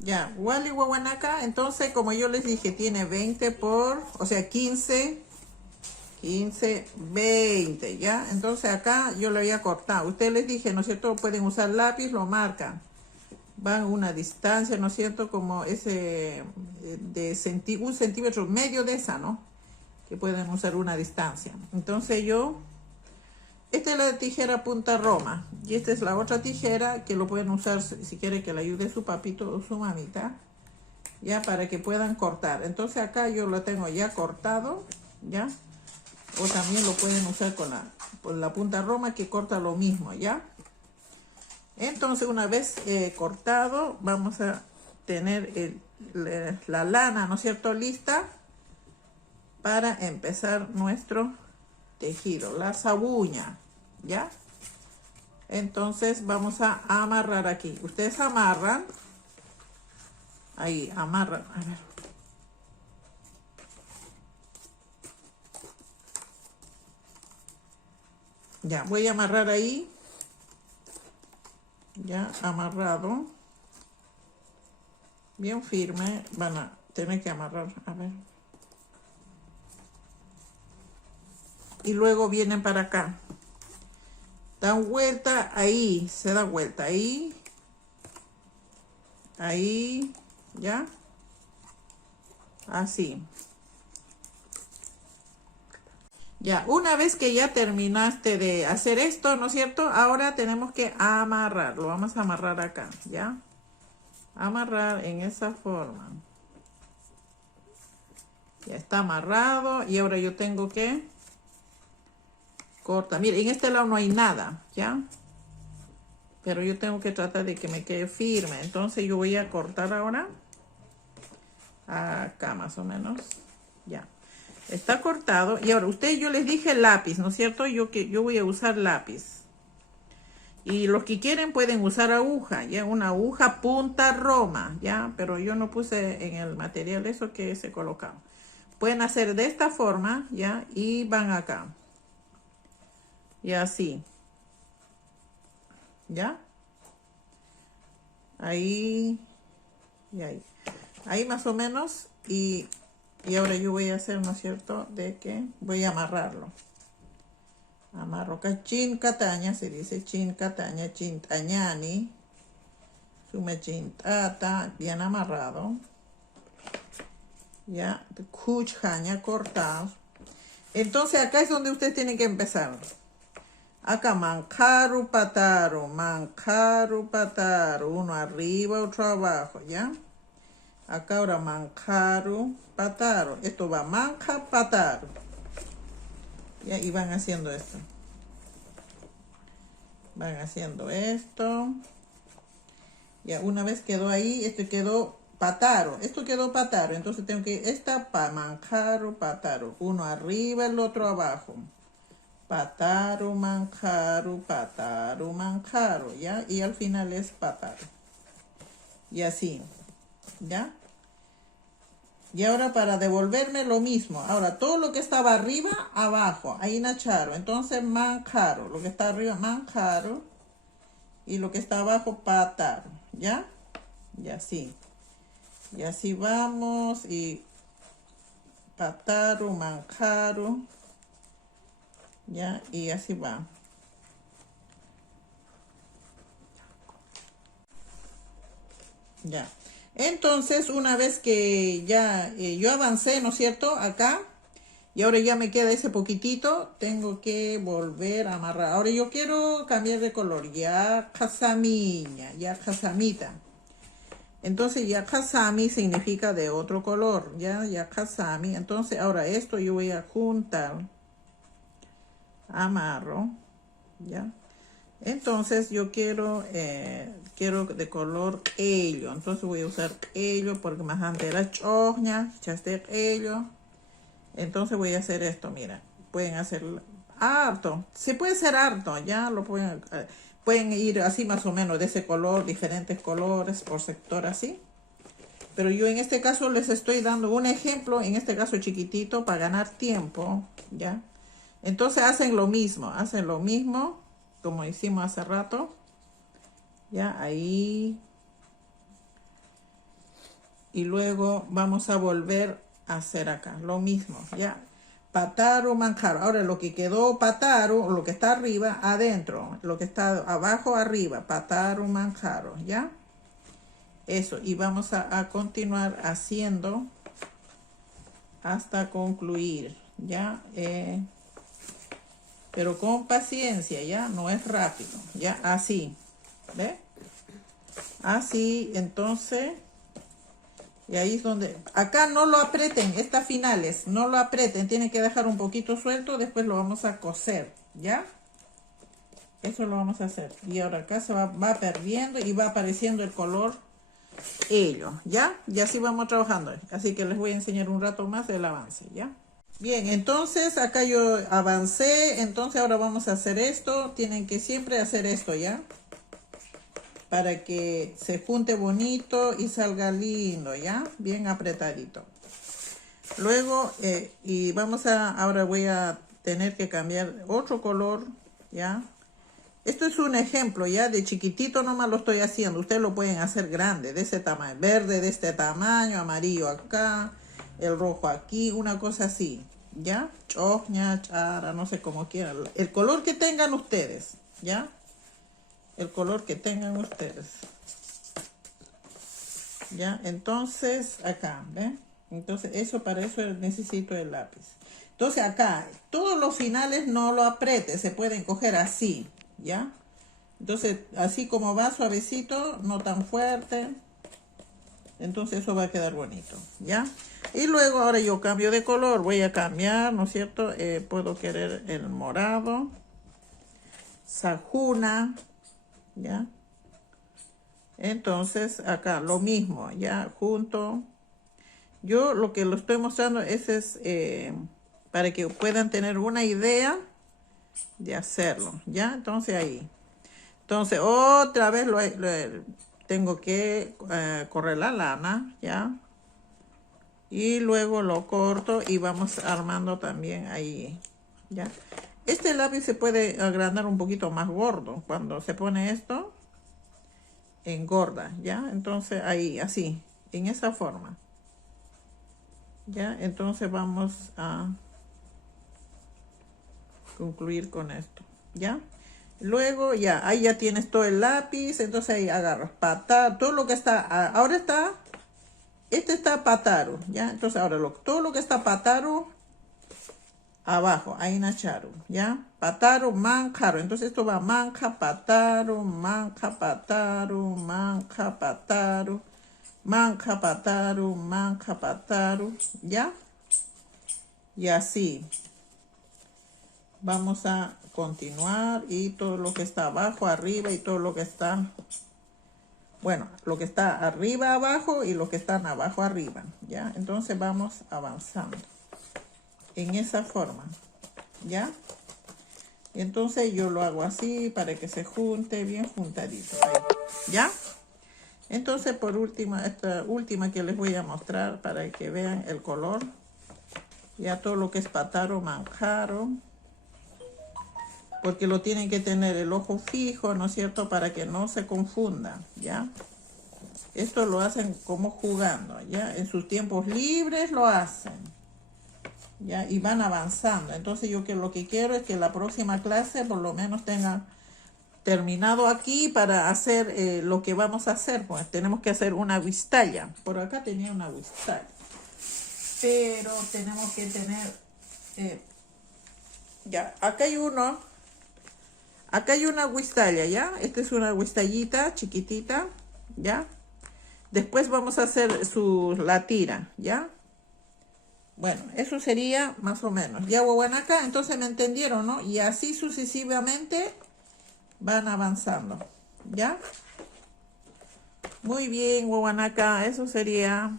Ya, Wally Wawanaka, entonces como yo les dije, tiene 20 por, o sea, 15, 15, 20, ¿ya? Entonces acá yo lo había cortado. Ustedes les dije, ¿no es cierto? Pueden usar lápiz, lo marcan. Van una distancia, ¿no es cierto? Como ese, un centímetro medio de esa, ¿no? Que pueden usar una distancia. Entonces esta es la tijera punta Roma. Y esta es la otra tijera que lo pueden usar si quiere que le ayude su papito o su mamita. Ya, para que puedan cortar. Entonces acá yo lo tengo ya cortado, ¿ya? O también lo pueden usar con la punta Roma que corta lo mismo, ¿ya? Entonces una vez cortado, vamos a tener la lana, ¿no es cierto?, lista para empezar nuestro tejido, la sabuña, ¿ya? Entonces vamos a amarrar aquí. Ustedes amarran, ahí, amarran, a ver. Ya, voy a amarrar ahí. Ya, amarrado. Bien firme. Van a tener que amarrar, a ver. Y luego vienen para acá. Dan vuelta ahí, se da vuelta ahí. Ahí, ¿ya? Así. Ya, una vez que ya terminaste de hacer esto, ¿no es cierto? Ahora tenemos que amarrar. Lo vamos a amarrar acá, ¿ya? Amarrar en esa forma. Ya está amarrado. Y ahora yo tengo que cortar. Mire, en este lado no hay nada, ¿ya? Pero yo tengo que tratar de que me quede firme. Entonces yo voy a cortar ahora. Acá más o menos. Ya. Está cortado. Y ahora, yo les dije lápiz, ¿no es cierto? Yo voy a usar lápiz. Y los que quieren pueden usar aguja, ¿ya? Una aguja punta Roma, ¿ya? Pero yo no puse en el material eso que se colocaba. Pueden hacer de esta forma, ¿ya? Y van acá. Y así. ¿Ya? Ahí. Y ahí. Ahí más o menos. Y ahora yo voy a hacer, ¿no es cierto? De que voy a amarrarlo. Amarro acá, chincataña, se dice chincataña, chintañani. Sume chintata, bien amarrado. Ya, cuchjaña cortado. Entonces acá es donde ustedes tienen que empezar. Acá mancaru, pataru, mancaru, pataru. Uno arriba, otro abajo, ¿ya? Acá ahora mancaru, pataru. Esto va manca, pataru. ¿Ya? Y van haciendo esto. Van haciendo esto. Ya, una vez quedó ahí, esto quedó pataro. Esto quedó pataro. Entonces tengo que, esta pa mancaru, pataro. Uno arriba, el otro abajo. Pataro, mancaru, pataro, mancaru, ¿ya? Y al final es pataro. Y así, ¿ya? Y ahora para devolverme lo mismo. Ahora, todo lo que estaba arriba, abajo. Ahí nacharo. Entonces, mancaru. Lo que está arriba, mancaru. Y lo que está abajo, pataro, ¿ya? Y así. Y así vamos. Y pataro, mancaru. ¿Ya? Y así va. Ya. Entonces, una vez que ya yo avancé, ¿no es cierto? Acá. Y ahora ya me queda ese poquitito. Tengo que volver a amarrar. Ahora yo quiero cambiar de color. Ya casamiña. Ya casamita. Entonces ya kasami significa de otro color. Ya kasami. Entonces ahora esto yo voy a juntar. Amarro. ¿Ya? Entonces yo quiero de color ello. Entonces voy a usar ello porque más antes era choña, chaste ello. Entonces voy a hacer esto, mira. Pueden hacer harto. Se puede hacer harto, ya lo pueden ir así más o menos de ese color, diferentes colores por sector así. Pero yo en este caso les estoy dando un ejemplo, en este caso chiquitito, para ganar tiempo, ¿ya? Entonces hacen lo mismo como hicimos hace rato. Ya, ahí. y luego vamos a volver a hacer acá lo mismo, ya. Pataru, manjaro. Ahora lo que quedó pataru, lo que está arriba, adentro, lo que está abajo, arriba, pataru, manjaro, ya. Eso, y vamos a continuar haciendo hasta concluir, ya. Pero con paciencia, ya, no es rápido, ya, así, ¿ve? Así, entonces, y ahí es donde, acá no lo aprieten, estas finales, no lo aprieten, tienen que dejar un poquito suelto, después lo vamos a coser, ¿ya? Eso lo vamos a hacer, y ahora acá se va perdiendo y va apareciendo el color ello, ¿ya? Y así vamos trabajando, así que les voy a enseñar un rato más del avance, ¿ya? Bien, entonces acá yo avancé, entonces ahora vamos a hacer esto, tienen que siempre hacer esto, ¿ya? Para que se junte bonito y salga lindo, ¿ya? Bien apretadito. Luego, y vamos a, ahora voy a tener que cambiar otro color, ¿ya? Esto es un ejemplo, ¿ya? De chiquitito nomás lo estoy haciendo. Ustedes lo pueden hacer grande, de ese tamaño. Verde de este tamaño, amarillo acá, el rojo aquí, una cosa así, ¿ya? Chosña, chara, no sé cómo quieran. El color que tengan ustedes, ¿ya? El color que tengan ustedes, ¿ya? Entonces, acá, ¿ven? Entonces, eso, para eso necesito el lápiz. Entonces, acá, todos los finales no lo apriete, se pueden coger así, ¿ya? Entonces, así como va suavecito, no tan fuerte. Entonces, eso va a quedar bonito, ¿ya? Y luego, ahora yo cambio de color, voy a cambiar, ¿no es cierto? Puedo querer el morado, sajuna, ¿ya? Entonces acá lo mismo, ya junto. Yo lo que lo estoy mostrando es para que puedan tener una idea de hacerlo, ya. Entonces ahí, entonces otra vez tengo que correr la lana, ya, y luego lo corto y vamos armando también ahí, ya. Este lápiz se puede agrandar un poquito más gordo. Cuando se pone esto, engorda, ¿ya? Entonces ahí, así, en esa forma. ¿Ya? Entonces vamos a concluir con esto, ¿ya? Luego ya, ahí ya tienes todo el lápiz, entonces ahí agarras pataru, todo lo que está, ahora está, este está pataru, ¿ya? Entonces ahora todo lo que está pataru, abajo, ahí nacharu, ¿ya? Pataru, manjaro. Entonces esto va manja, pataru, manja, pataru, manja, pataru, manja, pataru, manja, pataru, ¿ya? Y así. Vamos a continuar y todo lo que está abajo, arriba y todo lo que está, bueno, lo que está arriba, abajo y lo que están abajo, arriba, ¿ya? Entonces vamos avanzando en esa forma, ¿ya? Entonces yo lo hago así para que se junte bien juntadito, ahí, ¿ya? Entonces por último, esta última que les voy a mostrar para que vean el color, ya todo lo que es pataru, manjaro, porque lo tienen que tener el ojo fijo, ¿no es cierto? Para que no se confunda, ¿ya? Esto lo hacen como jugando, ¿ya? En sus tiempos libres lo hacen, ¿ya? Y van avanzando. Entonces yo lo que quiero es que la próxima clase por lo menos tenga terminado aquí para hacer lo que vamos a hacer. Pues tenemos que hacer una huistalla. Por acá tenía una huistalla. Pero tenemos que tener... ya, acá hay uno. Acá hay una huistalla, ¿ya? Esta es una huistallita chiquitita, ¿ya? Después vamos a hacer la tira, ¿ya? Bueno, eso sería más o menos. Ya, Guaguanaca, entonces me entendieron, ¿no? Y así sucesivamente van avanzando, ¿ya? Muy bien, Guaguanaca, eso sería...